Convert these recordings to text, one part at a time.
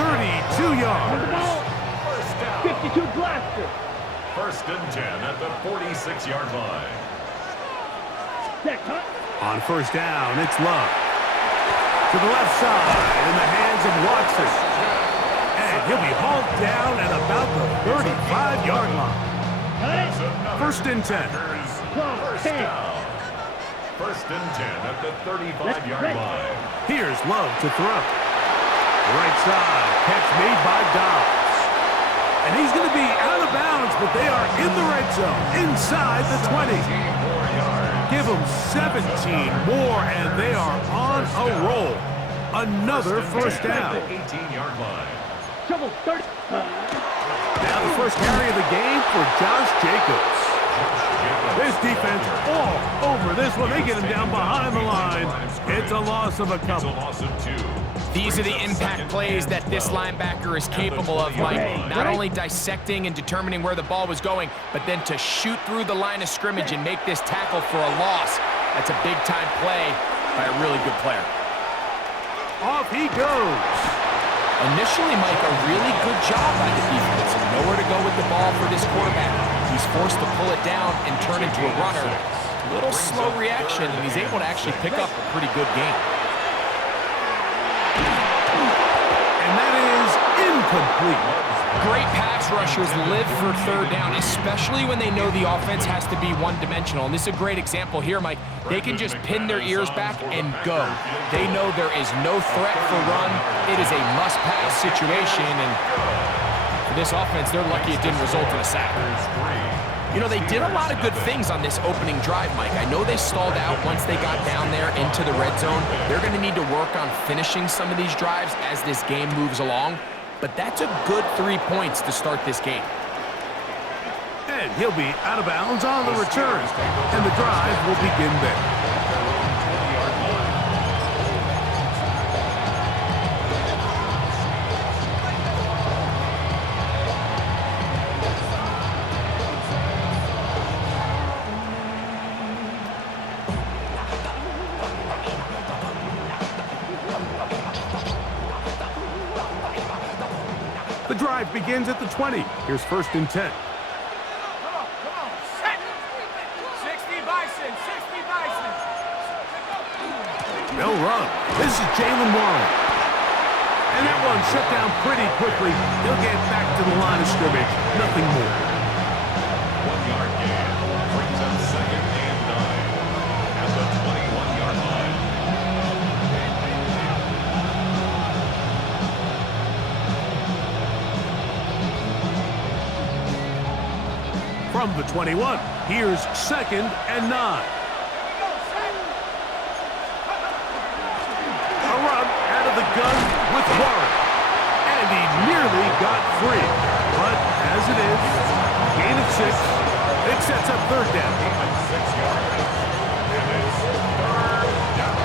32 yards. First down. 52 blaster. First and 10 at the 46-yard line. On first down, it's Love. To the left side, in the hands of Watson. And he'll be hauled down at about the 35-yard line. First and 10. First down. First and 10 at the 35-yard line. Here's Love to throw. Right side, catch made by Dobbs. And he's going to be out of bounds, but they are in the red zone, inside the 20. Give them 17 more, and they are on a roll. Another first down. 18-yard line. Now the first carry of the game for Josh Jacobs. This defense all over this one. They get him down behind the line. It's a loss of a couple. These are the impact plays that this linebacker is capable of, Mike. Not only dissecting and determining where the ball was going, but then to shoot through the line of scrimmage and make this tackle for a loss. That's a big-time play by a really good player. Off he goes. Initially, Mike, a really good job by the defense. Nowhere to go with the ball for this quarterback. He's forced to pull it down and turn into a runner. A little slow reaction, and he's able to actually pick up a pretty good game. And that is incomplete. Great pass rushers live for third down, especially when they know the offense has to be one-dimensional. And this is a great example here, Mike. They can just pin their ears back and go. They know there is no threat for run. It is a must-pass situation, and for this offense, they're lucky it didn't result in a sack. You know, they did a lot of good things on this opening drive, Mike. I know they stalled out once they got down there into the red zone. They're going to need to work on finishing some of these drives as this game moves along. But that's a good 3 points to start this game. And he'll be out of bounds on the return. And the drive will begin there. The drive begins at the 20. Here's first and 10. Come on, set. 60 Bison, 60 Bison. They'll run. This is Jalen Warren. And that one shut down pretty quickly. He'll get back to the line of scrimmage. Nothing more. 1 yard gain brings up second and 9 at the 21-yard line. From the 21, here's second and 9. A run out of the gun with Warren. And he nearly got free. But as it is, gain of 6. It sets up third down. 6 yards. And it's third down.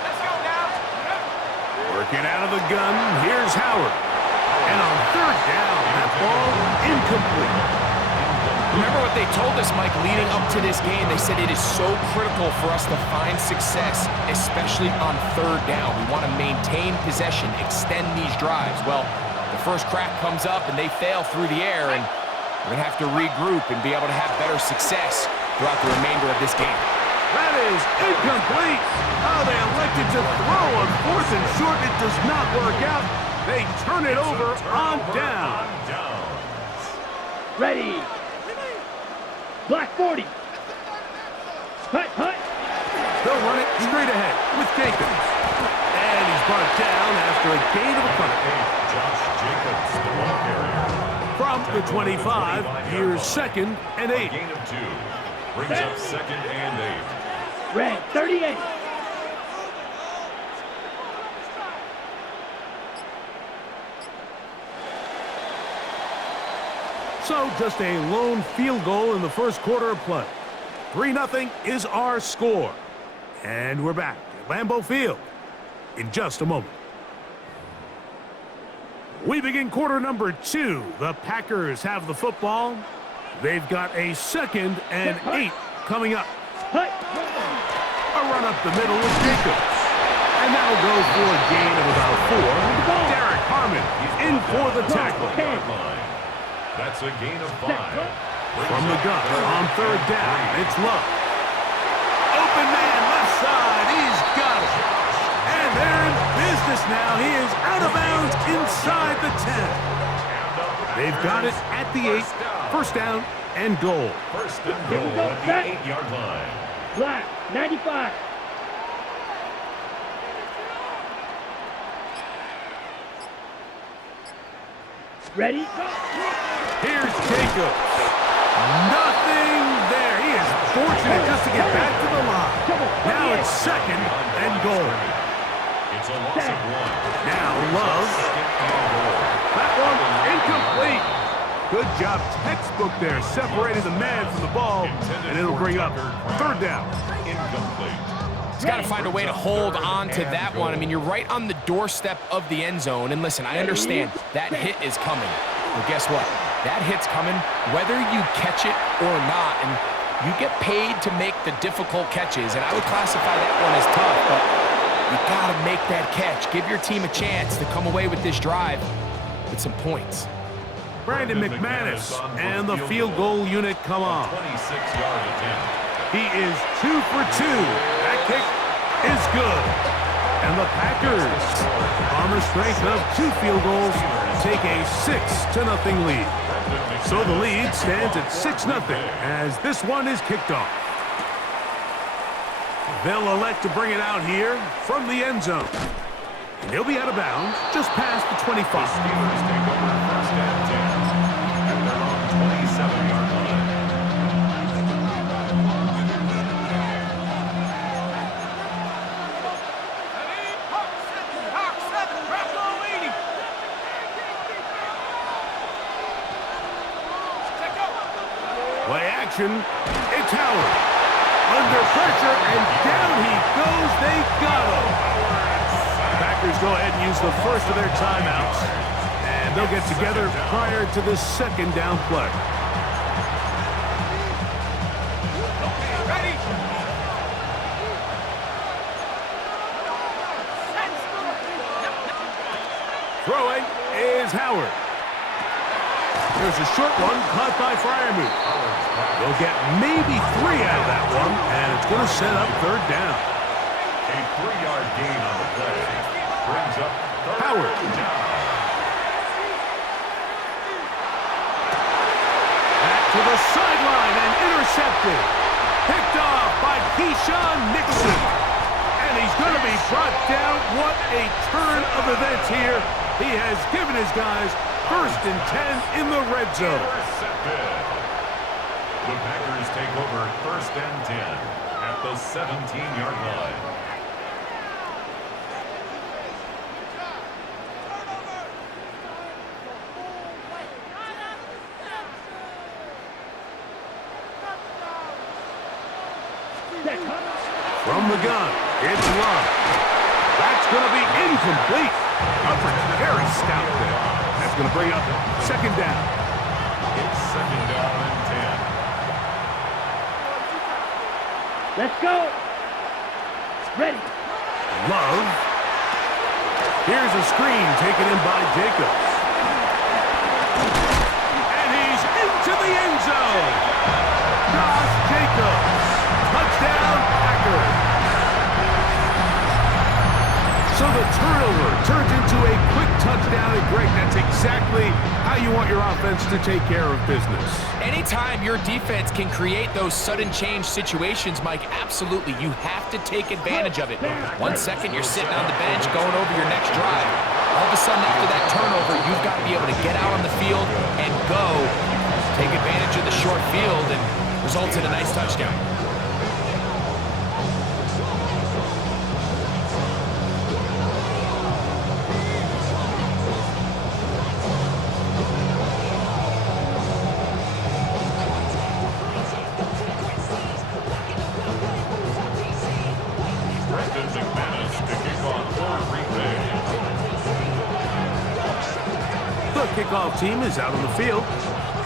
Let's go now. Working out of the gun, here's Howard. And on third down, that ball incomplete. Remember what they told us, Mike, leading up to this game? They said it is so critical for us to find success, especially on third down. We want to maintain possession, extend these drives. Well, the first crack comes up and they fail through the air, and we're going to have to regroup and be able to have better success throughout the remainder of this game. That is incomplete. Oh, they elected to throw on fourth and short. It does not work out. They turn it over on down. Ready. Black 40. Hut, hut. They'll run it straight ahead with Jacobs. And he's brought down after a gain of a couple. Josh Jacobs, the ball carrier. From the 25, here's second and 8. Gain of 2 brings up second and 8. Red 38. So just a lone field goal in the first quarter of play. 3-0 is our score. And we're back at Lambeau Field in just a moment. We begin quarter number 2. The Packers have the football. They've got a second and 8 coming up. A run up the middle with Jacobs. And that'll for a gain of about 4. Derek Harmon in for the tackle. That's a gain of 5. From the gun on third down, it's Love. Open man, left side, he's got it. And they're in business now. He is out of bounds inside the 10. They've got it at the 8. First down and goal. First and goal at the 8-yard line. Black, 95. Ready? Go. Here's Jacobs. Nothing there. He is fortunate just to get back to the line. Now it's second and goal. It's a loss of 1. Now Love. That one incomplete. Good job, textbook there, separating the man from the ball, and it'll bring up third down. Incomplete. He's got to find a way to hold on to that one. I mean, you're right on the doorstep of the end zone. And listen, I understand that hit is coming. But guess what? That hit's coming whether you catch it or not. And you get paid to make the difficult catches. And I would classify that one as tough, but you got to make that catch. Give your team a chance to come away with this drive with some points. Brandon McManus and the field goal unit come on. 26-yard attempt. He is 2 for 2. That kick is good. And the Packers, on the strength of 2 field goals, take a 6-0 lead. So the lead stands at 6-0 as this one is kicked off. They'll elect to bring it out here from the end zone. And he'll be out of bounds just past the 25. The Steelers take over first and 10 at their own 27-yard line. Play action, it's Howard. Under pressure, and down he goes. They got him. Packers go ahead and use the first of their timeouts, and they'll get together prior to the second down play. Ready? Throwing is Howard. There's a short one caught by Freiermuth. They'll get maybe 3 out of that one, and it's going to set up third down. A 3-yard gain on the play brings up Howard. Back to the sideline and intercepted. Picked off by Keyshawn Nixon. And he's going to be brought down. What a turn of events here. He has given his guys first and 10 in the red zone. The Packers take over first and 10 at the 17-yard line. From the gun, it's Love. That's going to be incomplete. Coverage very stout there. That's going to bring up second down. It's second down and 10. Let's go. Ready. Love. Here's a screen taken in by Jacobs. And he's into the end zone. Josh Jacobs. Touchdown, Packers. So the turnover turns into a quick touchdown. And Greg, that's exactly how you want your offense to take care of business. Anytime your defense can create those sudden change situations, Mike, absolutely, you have to take advantage of it. 1 second, you're sitting on the bench going over your next drive. All of a sudden, after that turnover, you've got to be able to get out on the field and go. Take advantage of the short field and results in a nice touchdown. Kickoff team is out on the field,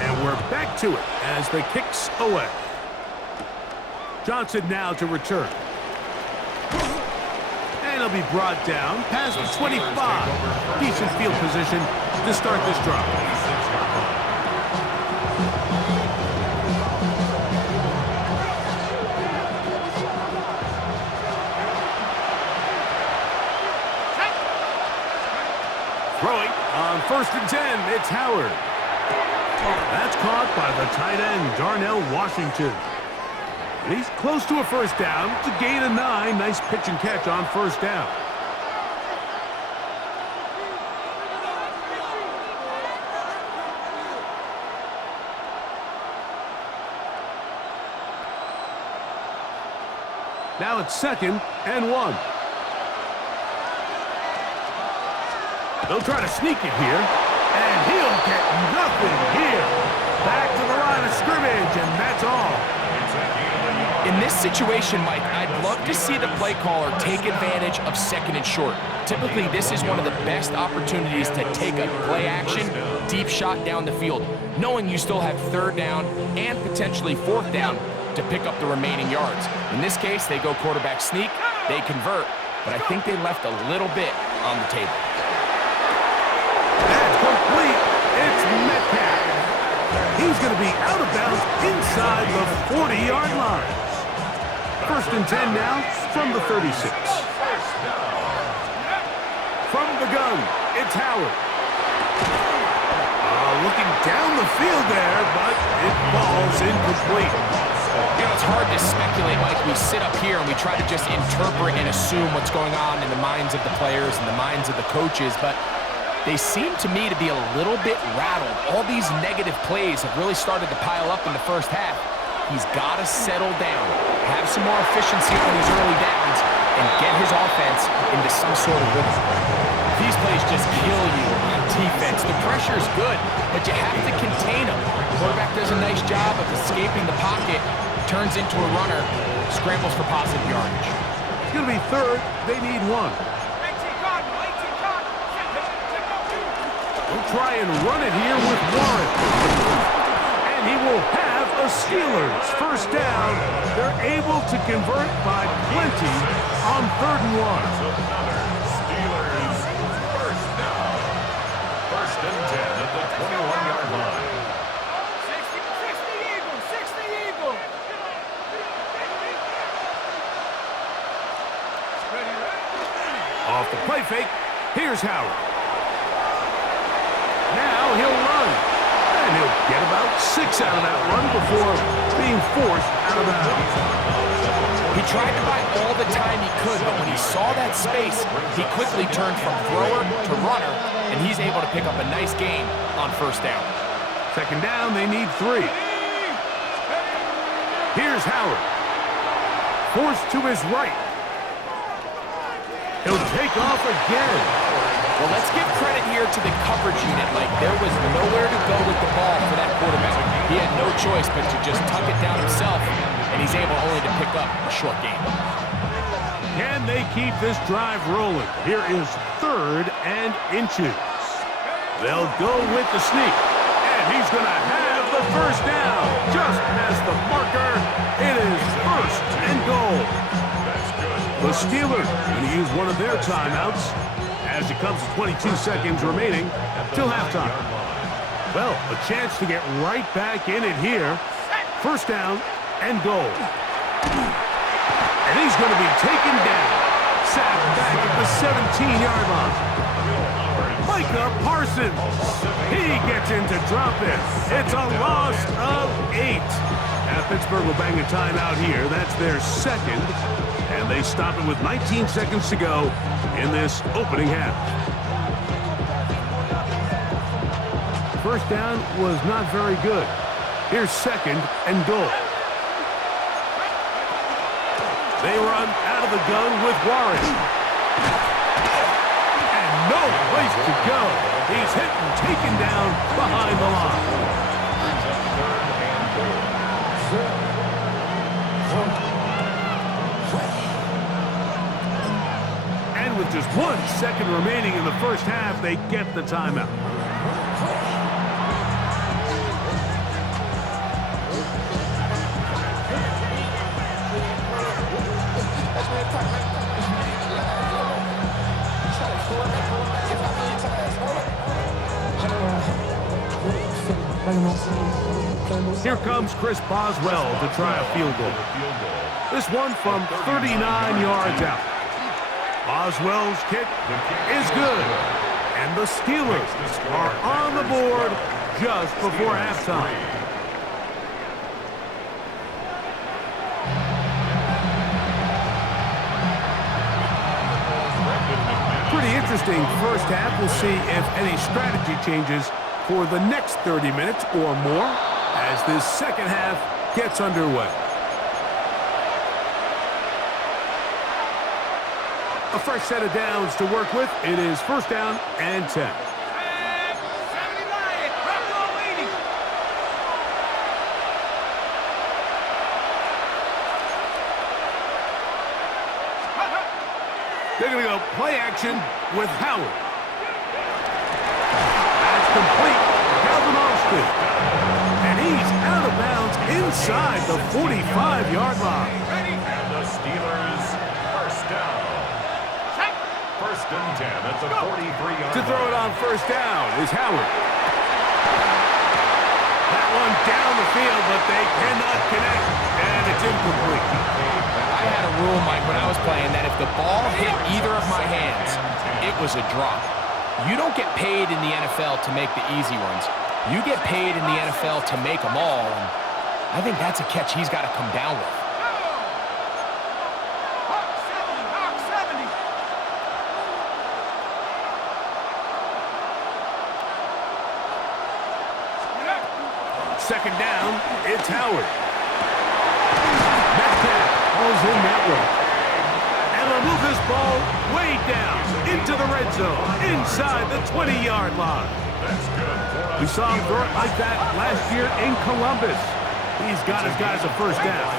and we're back to it as the kick's away. Johnson now to return. And he'll be brought down past the 25. Decent field position to start this drive. Throwing on 1st and 10, it's Howard. That's caught by the tight end, Darnell Washington. And he's close to a first down. It's a gain of 9. Nice pitch and catch on 1st down. Now it's 2nd and 1. They'll try to sneak it here, and he'll get nothing here. Back to the line of scrimmage, and that's all. In this situation, Mike, I'd love to see the play caller take advantage of 2nd and short. Typically, this is one of the best opportunities to take a play action, deep shot down the field, knowing you still have 3rd down and potentially 4th down to pick up the remaining yards. In this case, they go quarterback sneak, they convert, but I think they left a little bit on the table. That's complete. It's Metcalf. He's going to be out of bounds inside the 40-yard line. 1st and 10 now from the 36. From the gun, it's Howard. Looking down the field there, but it falls incomplete. You know, it's hard to speculate, Mike. We sit up here and we try to just interpret and assume what's going on in the minds of the players and the minds of the coaches, but they seem to me to be a little bit rattled. All these negative plays have really started to pile up in the 1st half. He's got to settle down, have some more efficiency on these early downs, and get his offense into some sort of rhythm. These plays just kill you on defense. The pressure is good, but you have to contain them. The quarterback does a nice job of escaping the pocket, turns into a runner, scrambles for positive yardage. It's going to be 3rd. They need 1. We'll try and run it here with Warren. And he will have a Steelers 1st down. They're able to convert by plenty on 3rd and 1. Steelers 1st down. 1st and 10 at the 21-yard line. 60 Eagles, 60 Eagles. Off the play fake, here's Howard. Now he'll run, and he'll get about 6 out of that run before being forced out of bounds. He tried to buy all the time he could, but when he saw that space, he quickly turned from thrower to runner, and he's able to pick up a nice gain on 1st down. 2nd down, they need 3. Here's Howard. Forced to his right. He'll take off again. Well, let's give credit here to the coverage unit. Like, there was nowhere to go with the ball for that quarterback. He had no choice but to just tuck it down himself, and he's able only to pick up a short gain. Can they keep this drive rolling? Here is 3rd and inches. They'll go with the sneak, and he's going to have the 1st down. Just past the marker, it is 1st and goal. The Steelers going to use one of their timeouts as it comes to 22 seconds remaining till halftime. Well, a chance to get right back in it here. 1st down and goal. And he's going to be taken down. Sacked back at the 17-yard line. Micah Parsons. He gets in to drop it. It's a loss of 8. Now Pittsburgh will bang a timeout here. That's their 2nd. And they stop it with 19 seconds to go in this opening half. 1st down was not very good. Here's 2nd and goal. They run out of the gun with Warren. And no place to go. He's hit and taken down behind the line. And with just 1 second remaining in the 1st half, they get the timeout. Here comes Chris Boswell to try a field goal. This one from 39 yards out. Boswell's kick is good. And the Steelers are on the board just before halftime. Pretty interesting first half. We'll see if any strategy changes for the next 30 minutes or more as this second half gets underway. A fresh set of downs to work with. It is first down and 10. They're going to go play action with Howard. That's complete. Calvin Austin. And he's out of bounds inside the 45-yard line. And the Steelers first down. First and 10 at the 43-yard line. To throw it on first down is Howard. That one down the field, but they cannot connect. And it's incomplete. I had a rule, Mike, when I was playing that if the ball hit either of my hands, it was a drop. You don't get paid in the NFL to make the easy ones. You get paid in the NFL to make them all, and I think that's a catch he's got to come down with. Second down, it's Howard. Metcalf pulls in that way. And they'll move this ball way down into the red zone, inside the 20-yard line. We saw him throw it like that last year in Columbus. He's got his guys a first down.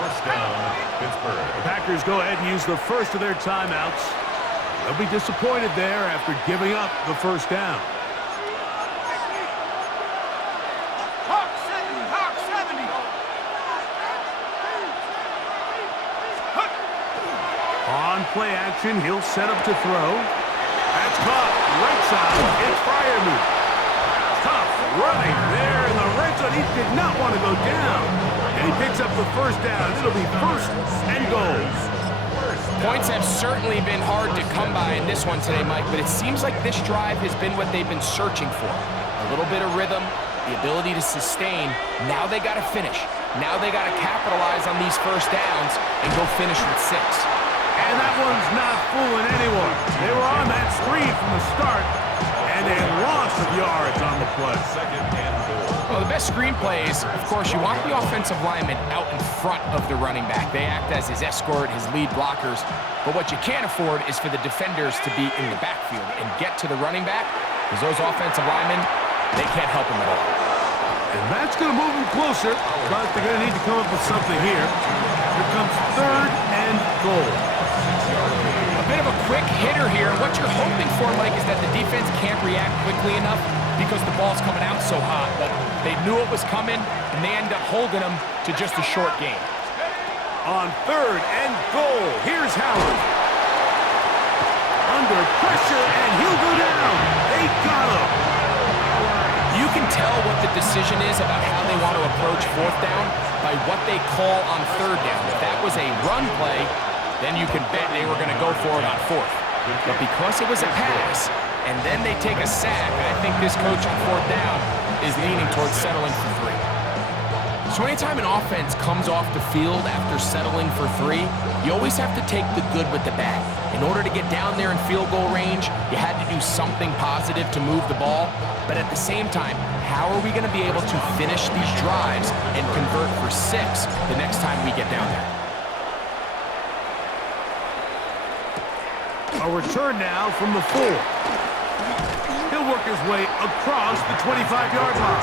First down, Pittsburgh. The Packers go ahead and use the first of their timeouts. They'll be disappointed there after giving up the first down. On play action, he'll set up to throw. That's caught. Right side, it's Freiermuth. Tuff running there in the red zone. He did not want to go down. And he picks up the first down. It'll be first and goal. Points have certainly been hard to come by in this one today, Mike, but it seems like this drive has been what they've been searching for. A little bit of rhythm, the ability to sustain. Now they got to finish. Now they got to capitalize on these first downs and go finish with 6. And that one's not fooling anyone. They were on that screen from the start, and they lost of yards on the play. Second and goal. Well, the best screenplays, of course, you want the offensive lineman out in front of the running back. They act as his escort, his lead blockers. But what you can't afford is for the defenders to be in the backfield and get to the running back, because those offensive linemen, they can't help him at all. And that's going to move them closer, but they're going to need to come up with something here. Here comes third and goal. A bit of a quick hitter here. What you're hoping for, Mike, is that the defense can't react quickly enough because the ball's coming out so hot. But they knew it was coming, and they end up holding them to just a short game. On third and goal, here's Howard. Under pressure, and he'll go down. They got him. You can tell what the decision is about how they want to approach fourth down by what they call on third down. If that was a run play, then you can bet they were going to go for it on fourth. But because it was a pass, and then they take a sack, I think this coach on fourth down is leaning towards settling for 3. So anytime an offense comes off the field after settling for 3, you always have to take the good with the bad. In order to get down there in field goal range, you had to do something positive to move the ball. But at the same time, how are we going to be able to finish these drives and convert for 6 the next time we get down there? A return now from the 4. He'll work his way across the 25-yard line.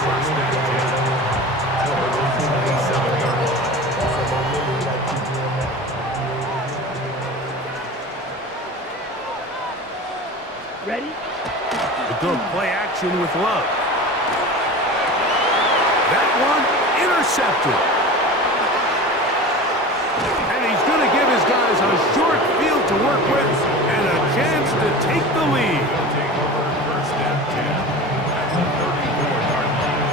Ready? A good play action with Love. That one intercepted. And he's going to give his guys a short field to work with and a chance take the lead. They'll take over first and 10 at the 34-yard line.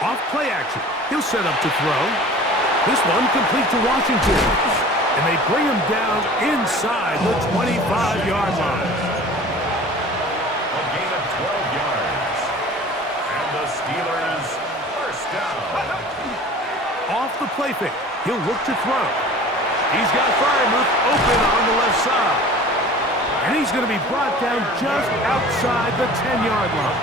Off play action. He'll set up to throw. This one complete to Washington. And they bring him down inside the 25-yard line. A gain of 12 yards. And the Steelers first down. Off the play fake. He'll look to throw. He's got Freiermuth open on the left side. And he's going to be brought down just outside the 10-yard line.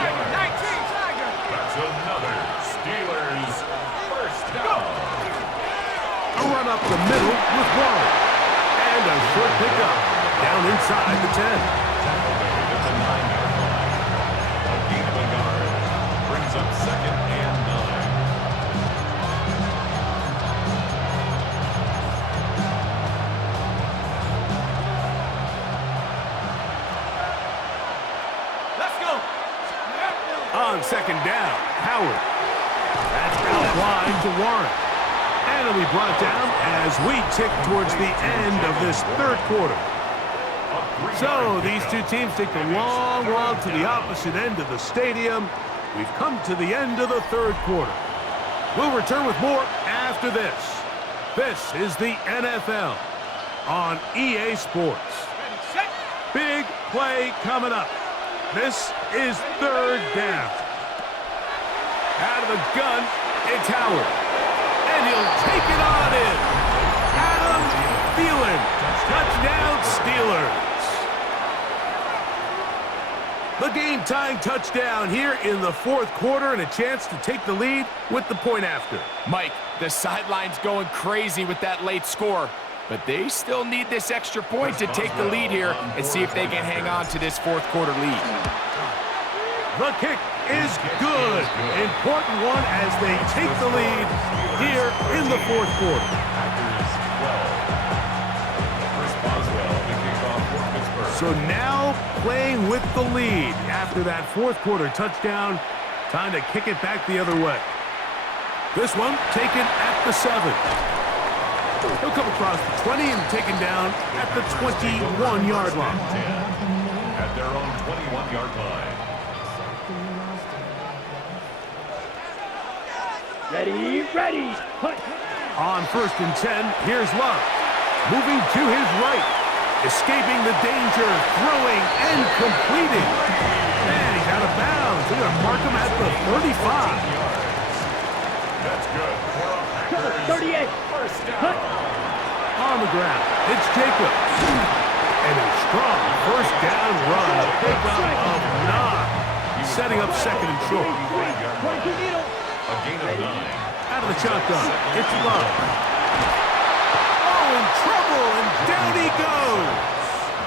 Gain of 12 yards. That's another Steelers first down. A run up the middle with Warren. And a short pickup down inside the 10. Tackle made at the 9-yard line. A gain of a yard brings up second and 9. Let's go. On second down, Howard. That's outlined to Warren. And it'll be brought down as we tick towards the end of this third quarter. So these two teams take the long walk to the opposite end of the stadium. We've come to the end of the third quarter. We'll return with more after this. This is the NFL on EA Sports. Big play coming up. This is third down. Out of the gun, it's Howard. And he'll take it on in. Adam Thielen. Touchdown, Steelers. The game-tying touchdown here in the fourth quarter and a chance to take the lead with the point after. Mike, the sideline's going crazy with that late score, but they still need this extra point to take the lead here and see if they can hang on to this fourth quarter lead. The kick is good. Important one as they take the lead here in the fourth quarter. So now playing with the lead after that fourth quarter touchdown. Time to kick it back the other way. This one taken at the 7. He'll come across the 20 and taken down at the 21-yard line. At their own 21-yard line. Ready, ready. Hunt. On first and 10, here's Love. Moving to his right. Escaping the danger, throwing and completing. And he's out of bounds. They're going to mark him at the 35. That's good. 38. First down. Hunt. On the ground, it's Jacobs. And a strong first down run. A pickup of 9. Setting up second and short. 22 needle. A gain of 9. Out of the shotgun, it's Love. Oh, in trouble, and down he goes.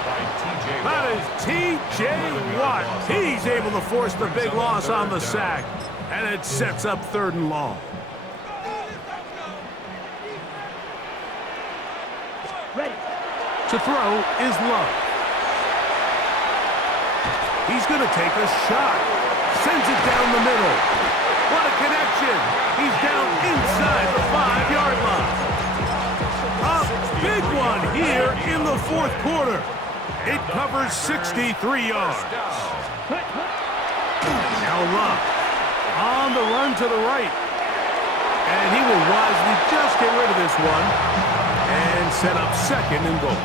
By T.J. That is T.J. Watt. He's able to force the big loss on the sack. And it sets up third and long. Ready. To throw is Love. He's going to take a shot. Sends it down the middle. What a connection. He's down inside the 5-yard line. A big one here in the fourth quarter. It covers 63 yards. Now Love on the run to the right. And he will wisely just get rid of this one and set up second and goal.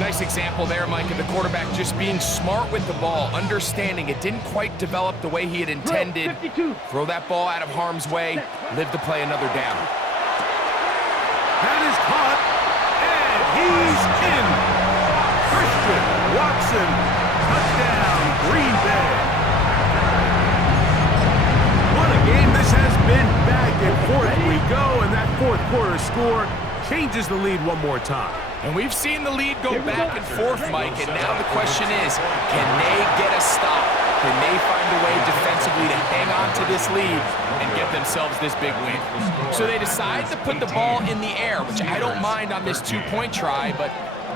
Nice example there, Mike, of the quarterback just being smart with the ball, understanding it didn't quite develop the way he had intended. 52. Throw that ball out of harm's way, live to play another down. That is caught, and he's in. Christian Watson, touchdown, Green Bay. What a game this has been. Back and forth we go, and that fourth quarter score changes the lead one more time. And we've seen the lead go back and forth, Mike, and now the question is, can they get a stop? Can they find a way defensively to hang on to this lead and and get themselves this big win. So they decide to put the ball in the air, which I don't mind on this two-point try, but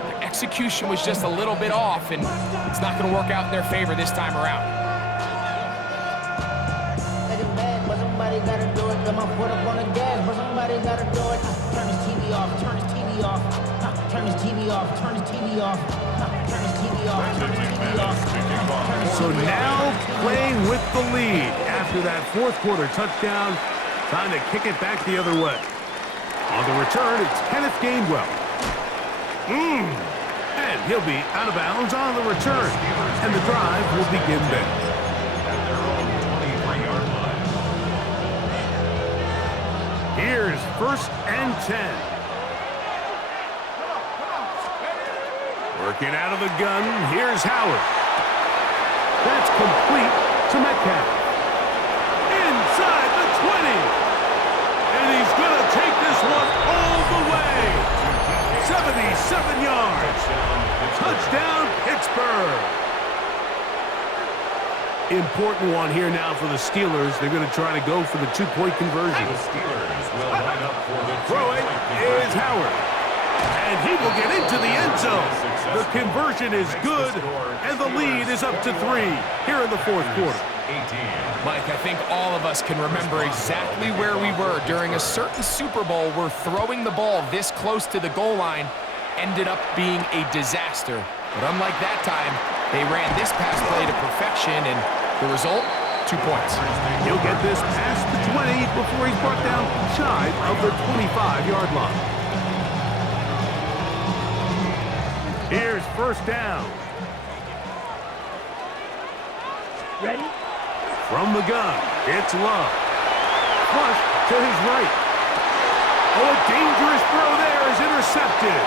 the execution was just a little bit off, and it's not going to work out in their favor this time around. But somebody gotta do it. Got my foot up on the gas, but somebody gotta do it. Turn his TV off, turn his TV off. Turn his TV off, turn his TV off. Turn his TV off, turn his TV off. So now playing with the lead after that fourth quarter touchdown, time to kick it back the other way. On the return, it's Kenneth Gainwell. And he'll be out of bounds on the return. And the drive will begin there. At their own 23-yard line. Here's 1st and 10. Working out of the gun, here's Howard. That's complete to Metcalf. Inside the 20. And he's going to take this one all the way. 77 yards. Touchdown, Pittsburgh. Important one here now for the Steelers. They're going to try to go for the two-point conversion. The Steelers will line up for the Throwing is Howard. And he will get into the end zone. The conversion is good, and the lead is up to 3 here in the fourth quarter. Mike, I think all of us can remember exactly where we were during a certain Super Bowl where throwing the ball this close to the goal line ended up being a disaster. But unlike that time, they ran this pass play to perfection, and the result, 2 points. He'll get this past the 20 before he's brought down shy of the 25-yard line. Here's 1st down. Ready? From the gun, it's Love. Flush to his right. Oh, a dangerous throw there is intercepted.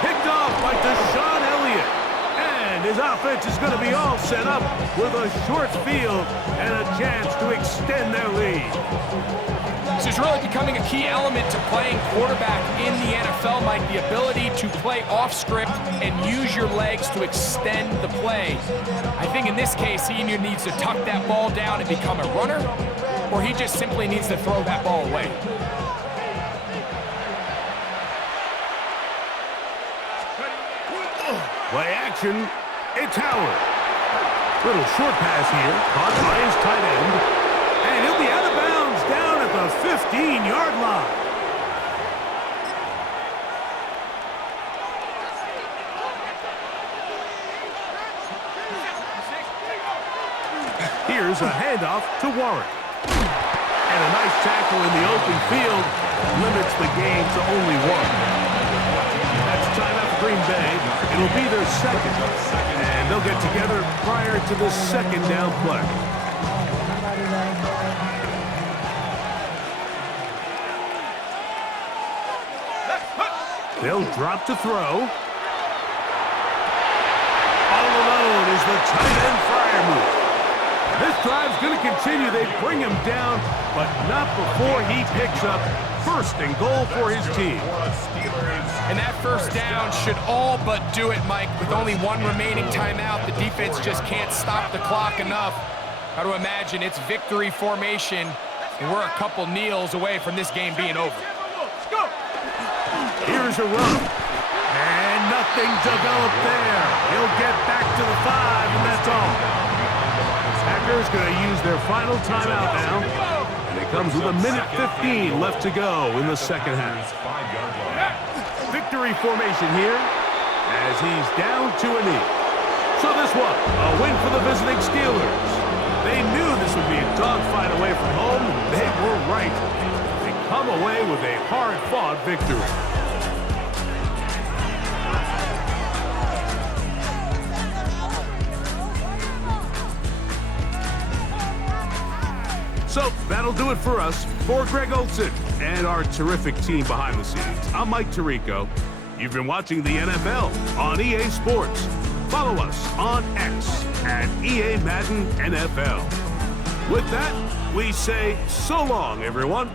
Picked off by Deshaun Elliott. And his offense is going to be all set up with a short field and a chance to extend their lead. This is really becoming a key element to playing quarterback in the NFL, Mike, the ability to play off script and use your legs to extend the play. I think in this case, he either needs to tuck that ball down and become a runner, or he just simply needs to throw that ball away. Play action, it's Howard. Little short pass here, caught by his tight end, and he'll be out of bounds down at the 15-yard line. Here's a handoff to Warren. And a nice tackle in the open field limits the game to only 1. That's timeout for Green Bay. It'll be their second. And they'll get together prior to the second down play. They'll drop to throw. All alone is the tight end fire move. This drive's going to continue. They bring him down, but not before he picks up 1st and goal for his team. And that 1st down should all but do it, Mike. With only 1 remaining timeout, the defense just can't stop the clock enough. How to imagine it's victory formation, and we're a couple kneels away from this game being over. Here's a run. And nothing developed there. He'll get back to the 5, and that's all. Packers going to use their final timeout now. And it comes with 1:15 left to go in the second half. Victory formation here as he's down to a knee. So this one, a win for the visiting Steelers. They knew this would be a dogfight away from home. They were right. They come away with a hard-fought victory. So that'll do it for us. For Greg Olson and our terrific team behind the scenes, I'm Mike Tirico. You've been watching the NFL on EA Sports. Follow us on X at EA Madden NFL. With that, we say so long, everyone.